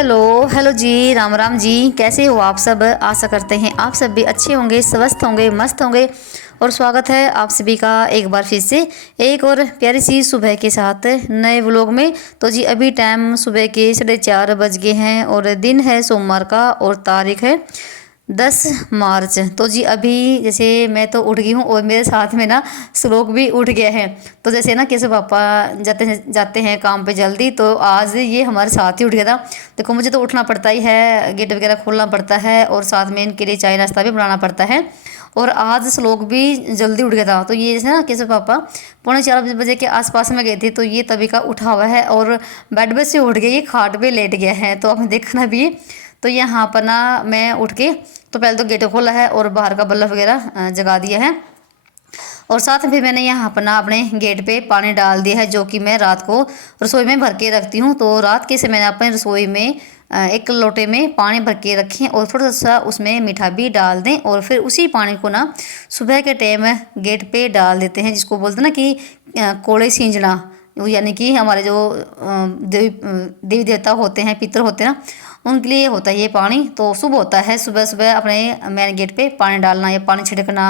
Hello hello जी, राम राम जी। कैसे हो आप सब? आशा करते हैं आप सब भी अच्छे होंगे, स्वस्थ होंगे, मस्त होंगे। और स्वागत है आप सभी का एक बार फिर से एक और प्यारी सी सुबह के साथ नए व्लॉग में। तो जी अभी टाइम सुबह के 4:30 बज गए हैं और दिन है सोमवार का और तारीख है 10 मार्च। तो जी अभी जैसे मैं तो उठ गई हूँ और मेरे साथ में ना श्लोक भी उठ गया है। तो जैसे ना कैसे पापा जाते हैं काम पे जल्दी, तो आज ये हमारे साथ ही उठ गया था। देखो मुझे तो उठना पड़ता ही है, गेट वगैरह खोलना पड़ता है और साथ में इनके लिए चाय नाश्ता भी बनाना पड़ता है। और आज श्लोक भी जल्दी उठ गया था। तो ये जैसे ना कैसे पापा 3:45 बजे के आसपास में गए थे, तो ये तभी का उठा हुआ है और बेड पे से उठ गया, ये खाट पे लेट गया है। तो आपने देखना भी। तो यहाँ पर ना मैं उठ के तो पहले तो गेट खोला है और बाहर का बल्ब वगैरह जगा दिया है। और साथ में फिर मैंने यहाँ पर ना अपने गेट पे पानी डाल दिया है, जो कि मैं रात को रसोई में भर के रखती हूँ। तो रात के समय मैंने अपने रसोई में एक लोटे में पानी भर के रखें और थोड़ा सा उसमें मीठा भी डाल दें और फिर उसी पानी को ना सुबह के टाइम गेट पे डाल देते हैं, जिसको बोलते हैं ना कि कोड़े सींचना। यानी कि हमारे जो देवी देवता होते हैं, पितर होते हैं ना, उनके लिए होता है ये पानी। तो शुभ होता है सुबह सुबह अपने मेन गेट पे पानी डालना या पानी छिड़कना।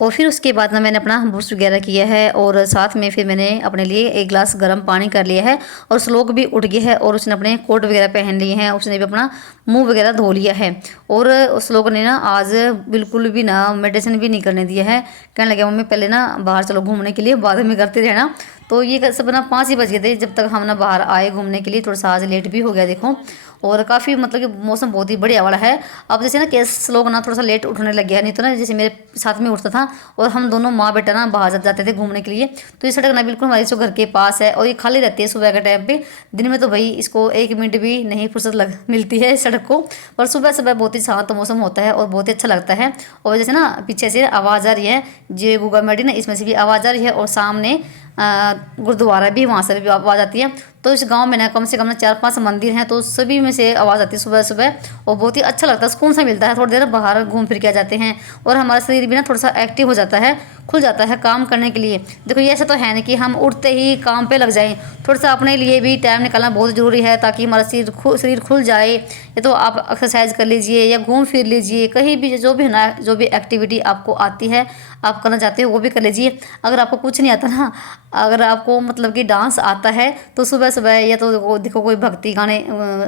और फिर उसके बाद ना मैंने अपना ब्रश वगैरह किया है और साथ में फिर मैंने अपने लिए एक गिलास गर्म पानी कर लिया है। और श्लोक भी उठ गया है और उसने अपने कोट वगैरह पहन लिए हैं, उसने भी अपना मुंह वगैरह धो लिया है। और श्लोक ने ना आज बिल्कुल भी ना मेडिसिन भी नहीं करने दिया है। कहने लगे मम्मी पहले ना बाहर चलो घूमने के लिए, बाद में करते रहना। तो ये सब ना 5 ही बज गए थे जब तक हम ना बाहर आए घूमने के लिए। थोड़ा सा आज लेट भी हो गया देखो। और काफ़ी मतलब कि मौसम बहुत ही बढ़िया वाला है। अब जैसे ना केस लोग ना थोड़ा सा लेट उठने लग गया, नहीं तो ना जैसे मेरे साथ में उठता था और हम दोनों माँ बेटा ना बाहर जाते थे घूमने के लिए। तो ये सड़क ना बिल्कुल हमारे जो घर के पास है और ये खाली रहती है सुबह के टाइम पे। दिन में तो भाई इसको 1 मिनट भी नहीं फुर्सत मिलती है इस सड़क को। पर सुबह सुबह बहुत ही शांत मौसम होता है और बहुत ही अच्छा लगता है। और जैसे ना पीछे से आवाज़ आ रही है, जो गूगा मेडी ना इसमें से भी आवाज़ आ रही है और सामने गुरुद्वारा भी, वहाँ से भी आवाज़ आती है। तो इस गांव में ना कम से कम ना 4-5 मंदिर हैं, तो सभी में से आवाज़ आती है सुबह सुबह। और बहुत ही अच्छा लगता है, सुकून सा मिलता है। थोड़ी देर बाहर घूम फिर के आ जाते हैं और हमारा शरीर भी ना थोड़ा सा एक्टिव हो जाता है, खुल जाता है काम करने के लिए। देखो ये ऐसा तो है नहीं कि हम उठते ही काम पे लग जाएं, थोड़ा सा अपने लिए भी टाइम निकालना बहुत ज़रूरी है, ताकि हमारा शरीर खुल जाए। या तो आप एक्सरसाइज कर लीजिए या घूम फिर लीजिए, कहीं भी जो भी ना जो भी एक्टिविटी आपको आती है, आप करना चाहते हो वो भी कर लीजिए। अगर आपको कुछ नहीं आता ना, अगर आपको मतलब कि डांस आता है, तो सुबह सुबह या तो देखो कोई भक्ति गाने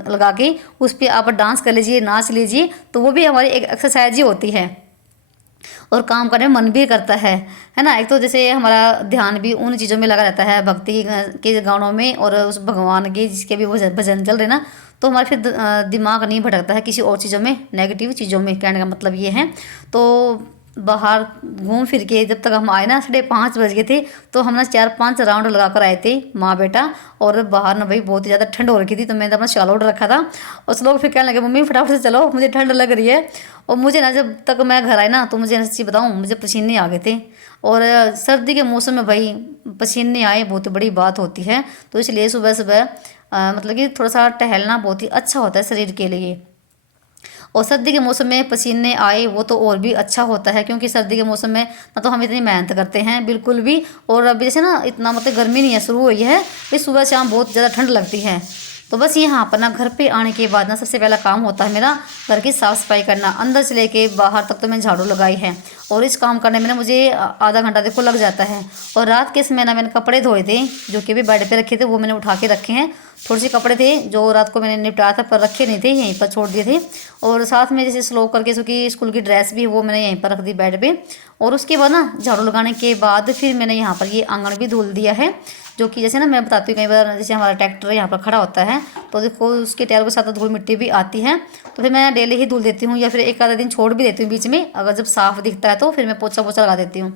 लगा के उस पर आप डांस कर लीजिए, नाच लीजिए। तो वो भी हमारी एक एक्सरसाइज ही होती है और काम करने में मन भी करता है ना। एक तो जैसे हमारा ध्यान भी उन चीज़ों में लगा रहता है, भक्ति के गानों में और उस भगवान के जिसके भी भजन चल रहे ना। तो हमारे फिर दिमाग नहीं भटकता है किसी और चीज़ों में, नेगेटिव चीज़ों में। कहने का मतलब ये है। तो बाहर घूम फिर के जब तक हम आए ना 5:30 बज गए थे, तो हम ना 4-5 राउंड लगा कर आए थे माँ बेटा। और बाहर ना भाई बहुत ही ज़्यादा ठंड हो रखी थी, तो मैंने अपना शाल ओढ़ रखा था। और सब लोग फिर कहने लगे मम्मी फटाफट से चलो, मुझे ठंड लग रही है। और मुझे ना जब तक मैं घर आई ना, तो मुझे सच्ची बताऊँ मुझे पसीने आ गए थे। और सर्दी के मौसम में भाई पसीने आए बहुत बड़ी बात होती है। तो इसलिए सुबह सुबह मतलब कि थोड़ा सा टहलना बहुत ही अच्छा होता है शरीर के लिए। और सर्दी के मौसम में पसीने आए वो तो और भी अच्छा होता है, क्योंकि सर्दी के मौसम में ना तो हम इतनी मेहनत करते हैं बिल्कुल भी। और अभी जैसे ना इतना मतलब गर्मी नहीं है शुरू हुई है, इस सुबह शाम बहुत ज़्यादा ठंड लगती है। तो बस यहाँ पर ना घर पे आने के बाद ना सबसे पहला काम होता है मेरा घर की साफ़ सफाई करना। अंदर से लेके बाहर तक तो मैं झाड़ू लगाई है और इस काम करने में ना मुझे आधा घंटा देखो लग जाता है। और रात के समय ना मैंने कपड़े धोए थे, जो कि भी बेड पे रखे थे, वो मैंने उठा के रखे हैं। थोड़े से कपड़े थे जो रात को मैंने निपटाया था, पर रखे नहीं थे, यहीं पर छोड़ दिए थे। और साथ में जैसे स्लो करके उसकी स्कूल की ड्रेस भी वो मैंने यहीं पर रख दी बेड पे। और उसके बाद ना झाड़ू लगाने के बाद फिर मैंने यहाँ पर ये आंगन भी धुल दिया है, जो कि जैसे ना मैं बताती हूँ कई बार जैसे हमारा ट्रैक्टर यहाँ पर खड़ा होता है, तो देखो उसके टायर के साथ धूल मिट्टी भी आती है। तो फिर मैं डेली ही धुल देती हूँ या फिर एक आधा दिन छोड़ भी देती हूँ बीच में, अगर जब साफ़ दिखता है तो फिर मैं पोछा पोछा लगा देती हूँ।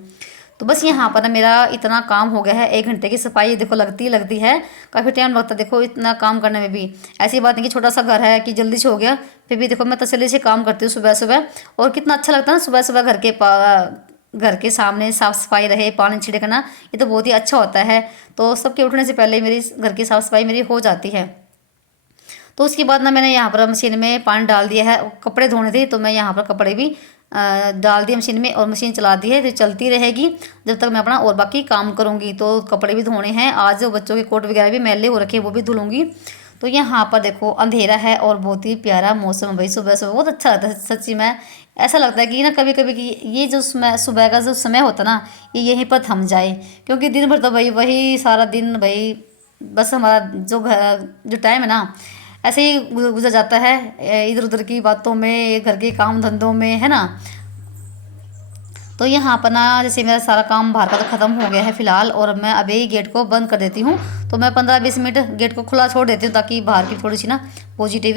तो बस यहाँ पर ना मेरा इतना काम हो गया है। 1 घंटे की सफाई देखो लगती है, काफ़ी टाइम लगता है देखो इतना काम करने में भी। ऐसी बात नहीं कि छोटा सा घर है कि जल्दी से हो गया, फिर भी देखो मैं तसल्ली से काम करती हूँ सुबह सुबह। और कितना अच्छा लगता है ना सुबह सुबह घर के सामने साफ़ सफाई रहे, पानी छिड़कना, ये तो बहुत ही अच्छा होता है। तो सबके उठने से पहले मेरी घर की साफ़ सफाई मेरी हो जाती है। तो उसके बाद ना मैंने यहाँ पर मशीन में पानी डाल दिया है, कपड़े धोने थे तो मैं यहाँ पर कपड़े भी डाल दिए मशीन में और मशीन चला दी है, तो चलती रहेगी जब तक मैं अपना और बाकी काम करूँगी। तो कपड़े भी धोने हैं आज, बच्चों के कोट वगैरह भी मैले हो रखे हैं, वो भी धुलूँगी। तो यहाँ पर देखो अंधेरा है और बहुत ही प्यारा मौसम है भाई। सुबह सुबह बहुत अच्छा लगता है सच्ची में। ऐसा लगता है कि ना कभी कभी कि ये जो समय सुबह का जो समय होता है ना, ये यहीं पर थम जाए। क्योंकि दिन भर तो भाई वही सारा दिन भाई, बस हमारा जो घर जो टाइम है ना, ऐसे ही गुजर जाता है इधर उधर की बातों में, घर के काम धंधों में, है ना। तो यहाँ पर ना जैसे मेरा सारा काम बाहर का तो ख़त्म हो गया है फ़िलहाल, और मैं अभी गेट को बंद कर देती हूँ। तो मैं 15-20 मिनट गेट को खुला छोड़ देती हूँ ताकि बाहर की थोड़ी सी ना पॉजिटिव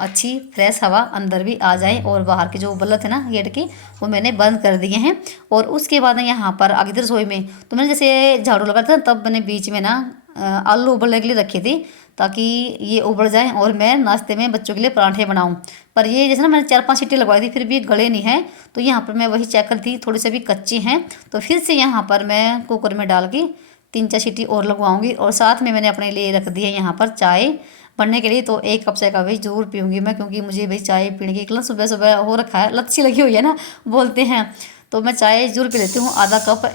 अच्छी फ्रेश हवा अंदर भी आ जाए। और बाहर के जो बल्ब थे ना गेट की, वो मैंने बंद कर दिए हैं। और उसके बाद ना यहाँ पर आगे रसोई में तो मैंने जैसे झाड़ू लगा था, तब मैंने बीच में ना आलू उबलने के लिए रखे थे ताकि ये उबल जाए और मैं नाश्ते में बच्चों के लिए पराठे बनाऊं। पर ये जैसे ना मैंने 4-5 सीटी लगवाई थी, फिर भी गले नहीं है। तो यहाँ पर मैं वही चेक कर थी, थोड़ी से भी कच्चे हैं। तो फिर से यहाँ पर मैं कुकर में डाल के 3-4 सीटी और लगवाऊंगी। और साथ में मैंने अपने लिए रख दी है यहाँ पर चाय बनने के लिए। तो 1 कप चाय का भाई ज़रूर पीऊँगी मैं, क्योंकि मुझे भाई चाय पीने की एक सुबह सुबह हो रखा है, लत सी लगी हुई है ना बोलते हैं। तो मैं चाय ज़रूर पी लेती हूँ आधा कप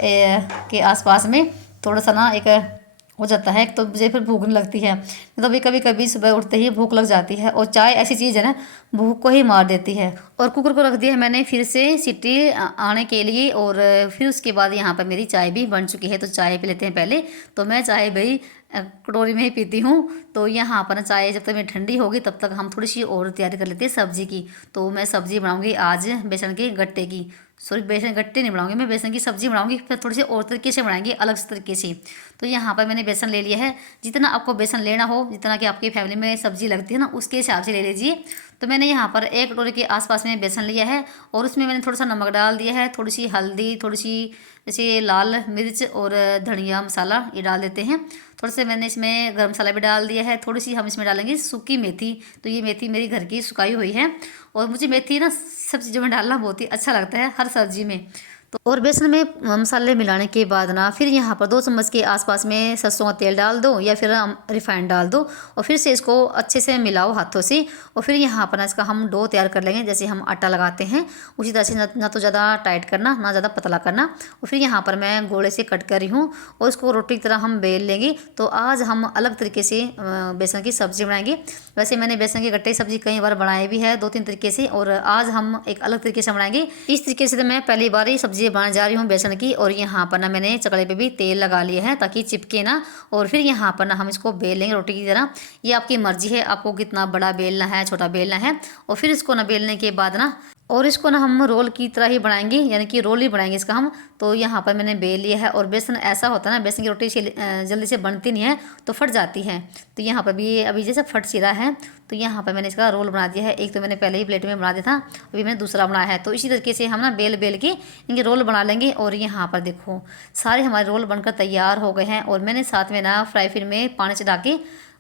के आसपास में। थोड़ा सा ना एक हो जाता है, तो मुझे फिर भूख नहीं लगती है। तो अभी कभी कभी सुबह उठते ही भूख लग जाती है, और चाय ऐसी चीज़ है ना, भूख को ही मार देती है। और कुकर को रख दिया है मैंने फिर से सीटी आने के लिए। और फिर उसके बाद यहाँ पर मेरी चाय भी बन चुकी है। तो चाय पी लेते हैं पहले। तो मैं चाय भाई कटोरी में ही पीती हूँ। तो यहाँ पर चाय जब तक मेरी ठंडी होगी तब तक हम थोड़ी सी और तैयारी कर लेते हैं सब्जी की। तो मैं सब्जी बनाऊँगी आज बेसन के गट्टे की, सॉरी बेसन गट्टे नहीं बनाऊंगी, मैं बेसन की सब्जी बनाऊंगी। फिर थोड़ी सी और तरीके से बनाएंगे, अलग से तरीके से। तो यहाँ पर मैंने बेसन ले लिया है। जितना आपको बेसन लेना हो, जितना कि आपकी फैमिली में सब्जी लगती है ना, उसके हिसाब से ले लीजिए। तो मैंने यहाँ पर 1 कटोरी के आसपास में बेसन लिया है, और उसमें मैंने थोड़ा सा नमक डाल दिया है, थोड़ी सी हल्दी, थोड़ी सी जैसे लाल मिर्च और धनिया मसाला ये डाल देते हैं। थोड़ा से मैंने इसमें गर्म मसाला भी डाल दिया है। थोड़ी सी हम इसमें डालेंगे सूखी मेथी। तो ये मेथी मेरी घर की सुखाई हुई है, और मुझे मेथी ना सब चीज़ों में डालना बहुत ही अच्छा लगता है, हर सब्जी में। तो और बेसन में मसाले मिलाने के बाद ना फिर यहाँ पर 2 चम्मच के आसपास में सरसों का तेल डाल दो, या फिर रिफाइंड डाल दो। और फिर से इसको अच्छे से मिलाओ हाथों से। और फिर यहाँ पर ना इसका हम डो तैयार कर लेंगे, जैसे हम आटा लगाते हैं उसी तरह से। ना तो ज़्यादा टाइट करना, ना ज़्यादा पतला करना। और फिर यहाँ पर मैं गोले से कट कर रही हूँ, और इसको रोटी की तरह हम बेल लेंगे। तो आज हम अलग तरीके से बेसन की सब्ज़ी बनाएंगे। वैसे मैंने बेसन की गट्टे की सब्ज़ी कई बार बनाई भी है 2-3 तरीके से, और आज हम एक अलग तरीके से बनाएंगे। इस तरीके से तो मैं पहली बार ही सब्जी बनाने जा रही हूँ बेसन की। और यहाँ पर ना मैंने चकले पे भी तेल लगा लिया है ताकि चिपके ना। और फिर यहाँ पर ना हम इसको बेल लेंगे रोटी की तरह। ये आपकी मर्जी है, आपको कितना बड़ा बेलना है, छोटा बेलना है। और फिर इसको ना बेलने के बाद ना, और इसको ना हम रोल की तरह ही बनाएंगे, यानी कि रोल ही बनाएंगे इसका हम। तो यहाँ पर मैंने बेल लिया है। और बेसन ऐसा होता है ना, बेसन की रोटी जल्दी से बनती नहीं है, तो फट जाती है। तो यहाँ पर भी अभी जैसे फट सी रहा है। तो यहाँ पर मैंने इसका रोल बना दिया है। एक तो मैंने पहले ही प्लेट में बना दिया था, अभी मैंने दूसरा बनाया है। तो इसी तरीके से हम ना बेल बेल के इनके रोल बना लेंगे। और यहाँ पर देखो सारे हमारे रोल बनकर तैयार हो गए हैं। और मैंने साथ में ना फ्राई पैन में पानी चढ़ा के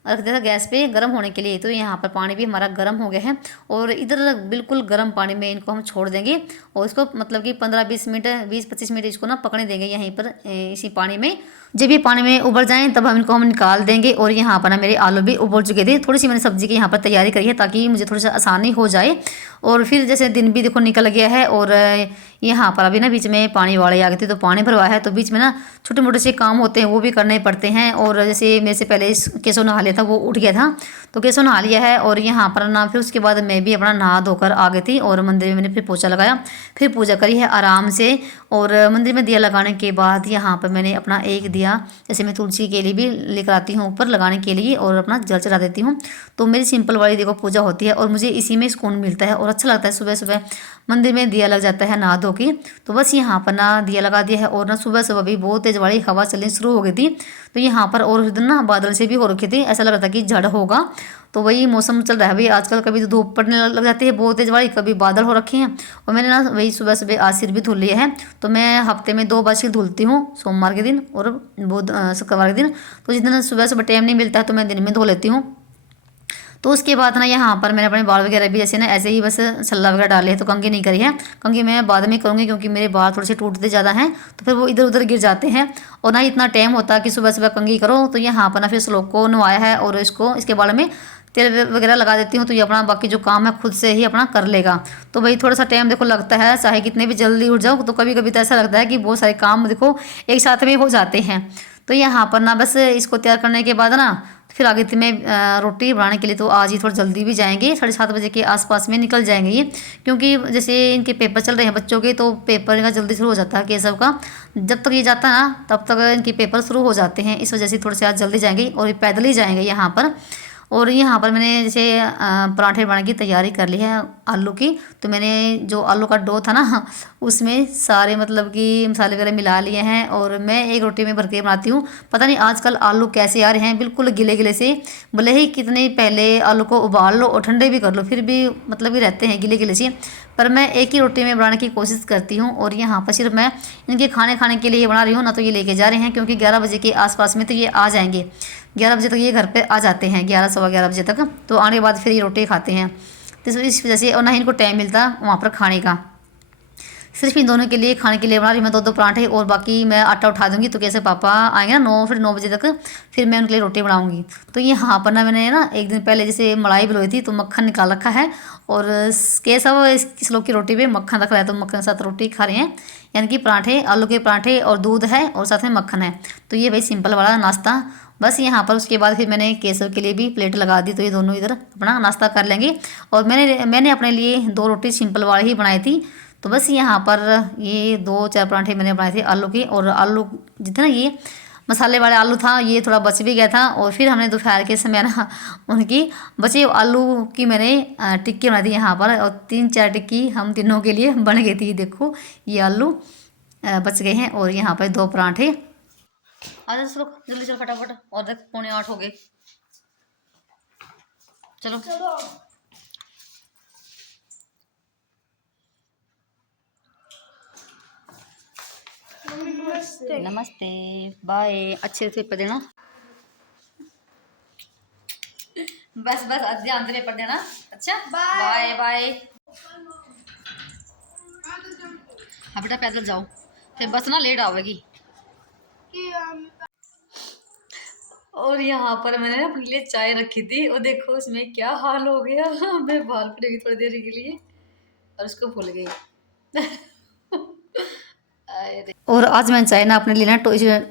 रख दिया था गैस पे गर्म होने के लिए। तो यहाँ पर पानी भी हमारा गर्म हो गया है, और इधर बिल्कुल गर्म पानी में इनको हम छोड़ देंगे। और इसको मतलब कि 15-20 मिनट 20-25 मिनट इसको ना पकने देंगे यहीं पर इसी पानी में। जब ये पानी में उबल जाएं तब हम निकाल देंगे। और यहाँ पर ना मेरे आलू भी उबल चुके थे। थोड़ी सी मैंने सब्जी की यहाँ पर तैयारी करी है ताकि मुझे थोड़ी सी आसानी हो जाए। और फिर जैसे दिन भी देखो निकल गया है, और यहाँ पर अभी ना बीच में पानी वाले आ गए थे, तो पानी भरवाया है। तो बीच में ना छोटे मोटे से काम होते हैं, वो भी करने पड़ते हैं। और जैसे मेरे से पहले केसो नहा लिया था, वो उठ गया था, तो केसो नहा लिया है। और यहाँ पर ना फिर उसके बाद मैं भी अपना नहा धोकर आ गई थी, और मंदिर में मैंने फिर पोछा लगाया, फिर पूजा करी है आराम से। और मंदिर में दिया लगाने के बाद यहाँ पर मैंने अपना एक दिया, जैसे मैं तुलसी के लिए भी लेकर आती हूँ ऊपर लगाने के लिए, और अपना जल चढ़ा देती हूँ। तो मेरी सिंपल वाली देखो पूजा होती है, और मुझे इसी में सुकून मिलता है, और अच्छा लगता है। सुबह सुबह मंदिर में दिया लग जाता है नहा धो के। तो बस यहाँ पर ना दिया लगा दिया है। और ना सुबह सुबह भी बहुत तेज वाली हवा चलनी शुरू हो गई थी। तो यहाँ पर और उस दिन ना बादल से भी हो रखे थे, ऐसा लग रहा था कि झड़ होगा। तो वही मौसम चल रहा है भाई आजकल, कभी तो धूप पड़ने लग जाती है बहुत तेज वाली, कभी बादल हो रखे हैं। और मैंने ना वही सुबह सुबह आज सिर भी धुल लिया है। तो मैं हफ्ते में 2 बार सिर धुलती हूँ, सोमवार के दिन और शुक्रवार के दिन। तो जिस दिन सुबह सुबह टाइम नहीं मिलता है तो मैं दिन में धो लेती हूँ। तो उसके बाद ना यहाँ पर मैंने अपने बाल वगैरह भी जैसे ना ऐसे ही बस छल्ला वगैरह डाले है, तो कंघी नहीं करी है। कंघी मैं बाद में करूँगी, क्योंकि मेरे बाल थोड़े से टूटते ज़्यादा हैं, तो फिर वो इधर उधर गिर जाते हैं। और ना इतना टाइम होता है कि सुबह सुबह कंघी करो। तो यहाँ पर ना फिर श्लोक को नवाया है, और इसके बाल में तेल वगैरह लगा देती हूँ। तो ये अपना बाकी जो काम है खुद से ही अपना कर लेगा। तो भाई थोड़ा सा टाइम देखो लगता है, चाहे कितने भी जल्दी उठ जाओ, तो कभी कभी तो ऐसा लगता है कि बहुत सारे काम देखो एक साथ में हो जाते हैं। तो यहाँ पर ना बस इसको तैयार करने के बाद ना फिर आगे थी मैं रोटी बनाने के लिए। तो आज ही थोड़ा जल्दी भी जाएंगे, 7:30 बजे के आसपास में निकल जाएंगे ये, क्योंकि जैसे इनके पेपर चल रहे हैं बच्चों के, तो पेपर का जल्दी शुरू हो जाता है केशव का। जब तक ये जाता है ना तब तक इनके पेपर शुरू हो जाते हैं, इस वजह से थोड़े से आज जल्दी जाएंगे और ये पैदल ही जाएंगे यहाँ पर। और यहाँ पर मैंने जैसे पराठे बनाने की तैयारी कर ली है आलू की। तो मैंने जो आलू का डो था ना उसमें सारे मतलब कि मसाले वगैरह मिला लिए हैं, और मैं एक रोटी में भर के बनाती हूँ। पता नहीं आजकल आलू कैसे आ रहे हैं, बिल्कुल गिले गिले से। भले ही कितने पहले आलू को उबाल लो और ठंडे भी कर लो, फिर भी मतलब ही रहते हैं गिले गिले से। पर मैं एक ही रोटी में बनाने की कोशिश करती हूँ। और यहाँ पर सिर्फ मैं इनके खाने के लिए बना रही हूँ ना, तो ये लेके जा रहे हैं, क्योंकि 11 बजे के आसपास में तो ये आ जाएंगे। 11 बजे तक ये घर पे आ जाते हैं, 11 सवा 11 बजे तक। तो आने के बाद फिर ये रोटी खाते हैं। तो इस वजह से और ना ही इनको टाइम मिलता वहाँ पर खाने का। सिर्फ इन दोनों के लिए खाने के लिए बना रही मैं 2-2 पराठे, और बाकी मैं आटा उठा दूंगी। तो कैसे पापा आएंगे ना 9 बजे तक, फिर मैं उनके लिए रोटी बनाऊंगी। तो ये यहाँ पर ना मैंने ना एक दिन पहले जैसे मलाई भिगोई थी, तो मक्खन निकाल रखा है। और केशव इस लोग की रोटी पे मक्खन रख रहा है, तो मक्खन के साथ रोटी खा रहे हैं, यानी कि पराठे, आलू के पराठे और दूध है और साथ में मक्खन है। तो ये भाई सिंपल वाला नाश्ता बस यहाँ पर। उसके बाद फिर मैंने केशव के लिए भी प्लेट लगा दी, तो ये दोनों इधर अपना नाश्ता कर लेंगे। और मैंने अपने लिए 2 रोटी सिंपल वाली ही बनाई थी। तो बस यहाँ पर ये 2-4 पराठे मैंने बनाए थे आलू के। और आलू जितना ये मसाले वाले आलू था ये थोड़ा बच भी गया था। और फिर हमने दोपहर के समय ना उनकी बचे आलू की मैंने टिक्की बनाई थी यहाँ पर, और 3-4 टिक्की हम तीनों के लिए बन गई थी। देखो ये आलू बच गए हैं, और यहाँ पर 2 पराठे। आ जाओ चलो जल्दी चलो फटाफट, और देख 7:45 हो गए। चलो नमस्ते बाय, अच्छे से पेपर देना। बस ध्यान से पेपर देना। अच्छा बाय बाय। हाँ बेटा पैदल जाओ, फिर बस ना लेट आवेगी। और यहाँ पर मैंने अपने लिए चाय रखी थी, और देखो उसमें क्या हाल हो गया। मैं बाहर पड़ेगी थोड़ी देर के लिए और उसको भूल गई। और आज मैंने चाय ना अपने लिए ना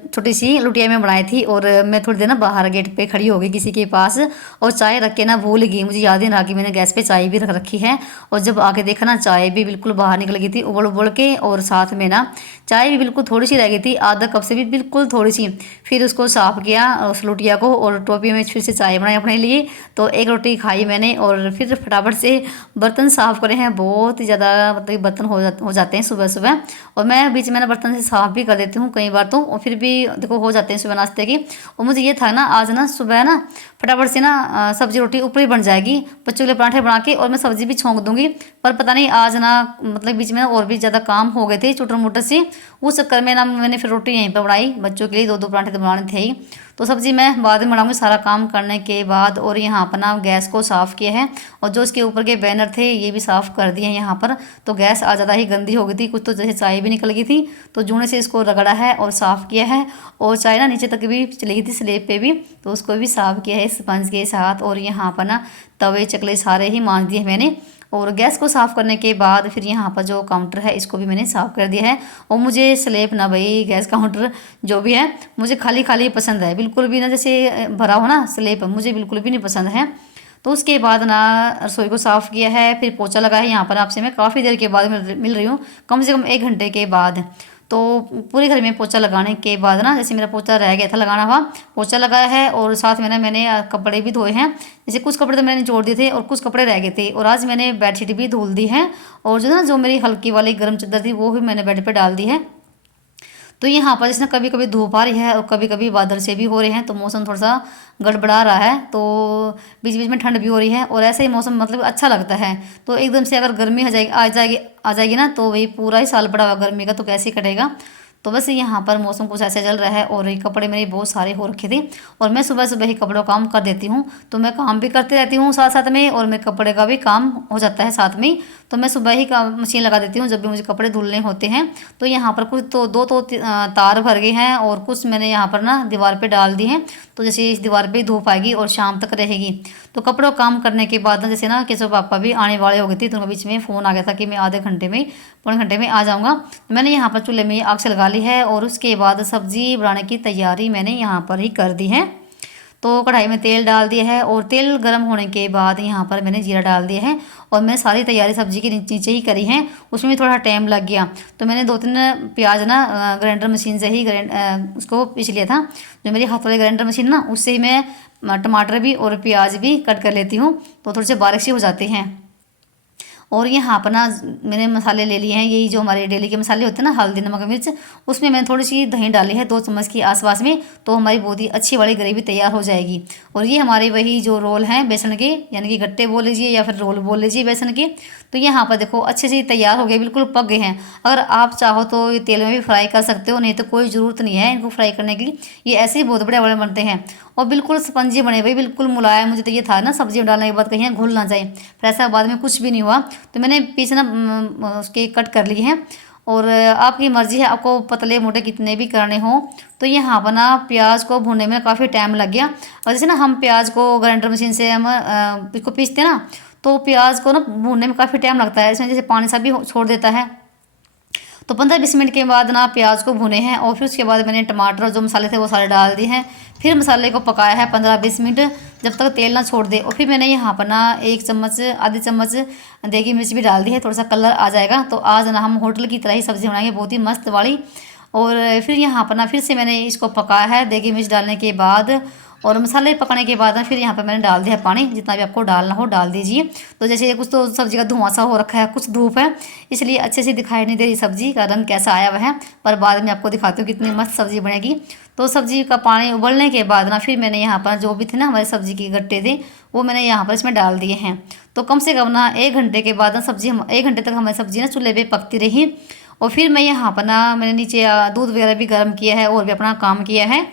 छोटी सी लुटिया में बनाई थी। और मैं थोड़ी देर ना बाहर गेट पे खड़ी हो गई किसी के पास, और चाय रख के ना भूल गई, मुझे याद ही ना कि मैंने गैस पे चाय भी रख रखी है। और जब आके देखा ना चाय भी बिल्कुल बाहर निकल गई थी उबल उबल के, और साथ में ना चाय भी बिल्कुल थोड़ी सी रह गई थी, आधा कप से भी बिल्कुल थोड़ी सी। फिर उसको साफ़ किया उस लुटिया को, और टोपी में फिर से चाय बनाई अपने लिए। तो एक रोटी खाई मैंने, और फिर फटाफट से बर्तन साफ़ करे हैं। बहुत ही ज़्यादा मतलब बर्तन हो जाते हैं सुबह सुबह, और मैं बीच में ना बर्तन से साफ़ भी कर देती हूँ कई बार तो, और फिर भी देखो हो जाते हैं सुबह नाश्ते की। और मुझे ये था ना आज ना सुबह ना फटाफट से ना सब्जी रोटी ऊपर ही बन जाएगी, बच्चों के लिए पराठे बना के, और मैं सब्जी भी छोंक दूंगी। पर पता नहीं आज ना मतलब बीच में और भी ज़्यादा काम हो गए थे चुटर मुटर से, उस चक्कर में ना मैंने फिर रोटी यहीं पर बनाई बच्चों के लिए। 2-2 पराठे तो बनाने थे ही, तो सब्ज़ी मैं बाद में बनाऊंगी सारा काम करने के बाद। और यहाँ पर ना गैस को साफ़ किया है, और जो इसके ऊपर के बैनर थे ये भी साफ़ कर दिए हैं यहाँ पर। तो गैस आज ज़्यादा ही गंदी हो गई थी, कुछ तो जैसे चाय भी निकल गई थी, तो जूने से इसको रगड़ा है और साफ़ किया है। और चाय ना नीचे तक भी चली गई थी स्लेब पे भी, तो उसको भी साफ़ किया है स्पंज के साथ। और यहाँ पर ना तवे चकले सारे ही मांज दिए मैंने। और गैस को साफ़ करने के बाद फिर यहाँ पर जो काउंटर है इसको भी मैंने साफ़ कर दिया है। और मुझे स्लेब ना भाई गैस काउंटर जो भी है मुझे खाली खाली पसंद है, बिल्कुल भी ना जैसे भरा हो ना स्लेब मुझे बिल्कुल भी नहीं पसंद है। तो उसके बाद ना रसोई को साफ़ किया है, फिर पोछा लगा है। यहाँ पर आपसे मैं काफ़ी देर के बाद मिल रही हूँ, कम से कम 1 घंटे के बाद। तो पूरे घर में पोछा लगाने के बाद ना जैसे मेरा पोछा रह गया था लगाना हुआ, पोछा लगाया है। और साथ में ना मैंने कपड़े भी धोए हैं, जैसे कुछ कपड़े तो मैंने जोड़ दिए थे और कुछ कपड़े रह गए थे। और आज मैंने बेडशीट भी धुल दी है, और जो मेरी हल्की वाली गर्म चादर थी वो भी मैंने बेड पर डाल दी है। तो यहाँ पर जैसे कभी कभी धूप आ रही है और कभी कभी बादल से भी हो रहे हैं, तो मौसम थोड़ा सा गड़बड़ा रहा है, तो बीच बीच में ठंड भी हो रही है, और ऐसे ही मौसम मतलब अच्छा लगता है। तो एकदम से अगर गर्मी आ जाएगी ना, तो वही पूरा ही साल पड़ा हुआ गर्मी का तो कैसे कटेगा। तो बस यहाँ पर मौसम कुछ ऐसे चल रहा है, और ये कपड़े मेरे बहुत सारे हो रखे थे, और मैं सुबह सुबह ही कपड़ों का काम कर देती हूँ। तो मैं काम भी करती रहती हूँ साथ साथ में, और मैं कपड़े का भी काम हो जाता है साथ में। तो मैं सुबह ही का मशीन लगा देती हूँ जब भी मुझे कपड़े धुलने होते हैं। तो यहाँ पर कुछ तो 2 तार भर गए हैं, और कुछ मैंने यहाँ पर ना दीवार पे डाल दी हैं। तो जैसे इस दीवार पे धूप आएगी और शाम तक रहेगी। तो कपड़ों काम करने के बाद ना जैसे ना केशव पापा भी आने वाले हो गए थे, तो उनके बीच में फ़ोन आ गया था कि मैं आधे घंटे में 1.25 घंटे में आ जाऊँगा। तो मैंने यहाँ पर चूल्हे में आग से लगा ली है, और उसके बाद सब्ज़ी बनाने की तैयारी मैंने यहाँ पर ही कर दी है। तो कढ़ाई में तेल डाल दिया है और तेल गर्म होने के बाद यहाँ पर मैंने जीरा डाल दिया है और मैं सारी तैयारी सब्जी की नीचे ही करी है। उसमें भी थोड़ा टाइम लग गया, तो मैंने 2-3 प्याज ना ग्राइंडर मशीन से ही उसको पीस लिया था। जो मेरी हाथ वाली ग्राइंडर मशीन ना, उससे ही मैं टमाटर भी और प्याज भी कट कर लेती हूँ, तो थोड़े से बारीक से हो जाते हैं। और यहाँ पर ना मैंने मसाले ले लिए हैं, यही जो हमारे डेली के मसाले होते हैं ना, हल्दी नमक मिर्च। उसमें मैंने थोड़ी सी दही डाली है 2 चम्मच की आसपास में, तो हमारी बहुत ही अच्छी वाली ग्रेवी तैयार हो जाएगी। और ये हमारे वही जो रोल हैं बेसन के, यानी कि गट्टे बोल लीजिए या फिर रोल बोल लीजिए बेसन के। तो यहाँ पर देखो अच्छे से तैयार हो गए, बिल्कुल पक गए हैं। अगर आप चाहो तो ये तेल में भी फ्राई कर सकते हो, नहीं तो कोई ज़रूरत नहीं है इनको फ्राई करने की। ये ऐसे ही बहुत बढ़िया बड़े बनते हैं और बिल्कुल स्पंजी बने हुए, बिल्कुल मुलायम। मुझे तो ये था ना सब्जी में डालने के बाद कहीं घुल ना जाए, फिर ऐसा बाद में कुछ भी नहीं हुआ। तो मैंने पीस ना उसके कट कर लिए हैं। और आपकी मर्ज़ी है, आपको पतले मोटे कितने भी करने हों। तो यहाँ पर ना प्याज को भूनने में काफ़ी टाइम लग गया। और जैसे ना हम प्याज को ग्राइंडर मशीन से हम इसको पीसते हैं ना, तो प्याज को ना भूनने में काफ़ी टाइम लगता है, इसमें जैसे पानी सा भी छोड़ देता है। तो 15-20 मिनट के बाद ना प्याज को भुने हैं और फिर उसके बाद मैंने टमाटर और जो मसाले थे वो सारे डाल दिए हैं। फिर मसाले को पकाया है 15-20 मिनट, जब तक तेल ना छोड़ दे। और फिर मैंने यहाँ पर ना 1 चम्मच आधी चम्मच देगी मिर्च भी डाल दी है, थोड़ा सा कलर आ जाएगा। तो आज ना हम होटल की तरह ही सब्ज़ी बनाएंगे, बहुत ही मस्त वाली। और फिर यहाँ पर ना फिर से मैंने इसको पकाया है देगी मिर्च डालने के बाद। और मसाले पकाने के बाद ना फिर यहाँ पर मैंने डाल दिया है पानी, जितना भी आपको डालना हो डाल दीजिए। तो जैसे कुछ तो सब्ज़ी का धुआं सा हो रखा है, कुछ धूप है, इसलिए अच्छे से दिखाई नहीं दे रही सब्ज़ी का रंग कैसा आया हुआ है, पर बाद में आपको दिखाती हूँ कितनी मस्त सब्ज़ी बनेगी। तो सब्ज़ी का पानी उबलने के बाद ना फिर मैंने यहाँ पर जो भी थे ना हमारे सब्ज़ी के गट्टे थे, वो मैंने यहाँ पर इसमें डाल दिए हैं। तो कम से कम ना 1 घंटे के बाद ना सब्ज़ी 1 घंटे तक हमारी सब्ज़ी ना चूल्हे पे पकती रही। और फिर मैं यहाँ पर ना मैंने नीचे दूध वगैरह भी गर्म किया है और भी अपना काम किया है।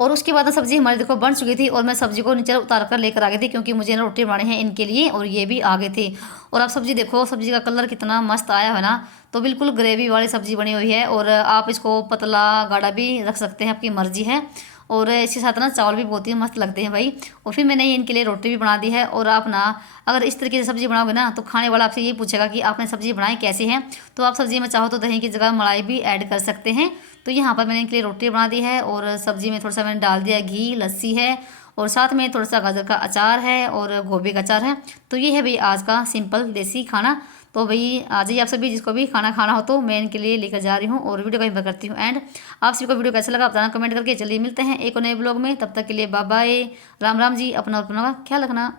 और उसके बाद ना सब्ज़ी हमारी देखो बन चुकी थी और मैं सब्ज़ी को नीचे उतार कर लेकर आ गई थी, क्योंकि मुझे ना रोटी बनानी है इनके लिए, और ये भी आ गए थे। और आप सब्ज़ी देखो, सब्ज़ी का कलर कितना मस्त आया है ना। तो बिल्कुल ग्रेवी वाली सब्ज़ी बनी हुई है, और आप इसको पतला गाढ़ा भी रख सकते हैं, आपकी मर्ज़ी है। और इसके साथ ना चावल भी बहुत ही मस्त लगते हैं भाई। और फिर मैंने इनके लिए रोटी भी बना दी है। और आप ना अगर इस तरीके से सब्ज़ी बनाओगे ना, तो खाने वाला आपसे ये पूछेगा कि आपने सब्ज़ी बनाई कैसी है। तो आप सब्ज़ी में चाहो तो दही की जगह मलाई भी ऐड कर सकते हैं। तो यहाँ पर मैंने इनके लिए रोटी बना दी है, और सब्ज़ी में थोड़ा सा मैंने डाल दिया घी, लस्सी है, और साथ में थोड़ा सा गाजर का अचार है और गोभी का अचार है। तो ये है भाई आज का सिंपल देसी खाना। तो भाई आ जाइए आप सभी, जिसको भी खाना खाना हो तो मैं इनके लिए लेकर जा रही हूँ, और वीडियो का एंड करती हूँ। एंड आप सभी को वीडियो कैसा लगा बताना कमेंट करके। चलिए मिलते हैं एक और नए ब्लॉग में, तब तक के लिए बाय बाय, राम राम जी। अपना ख्याल रखना।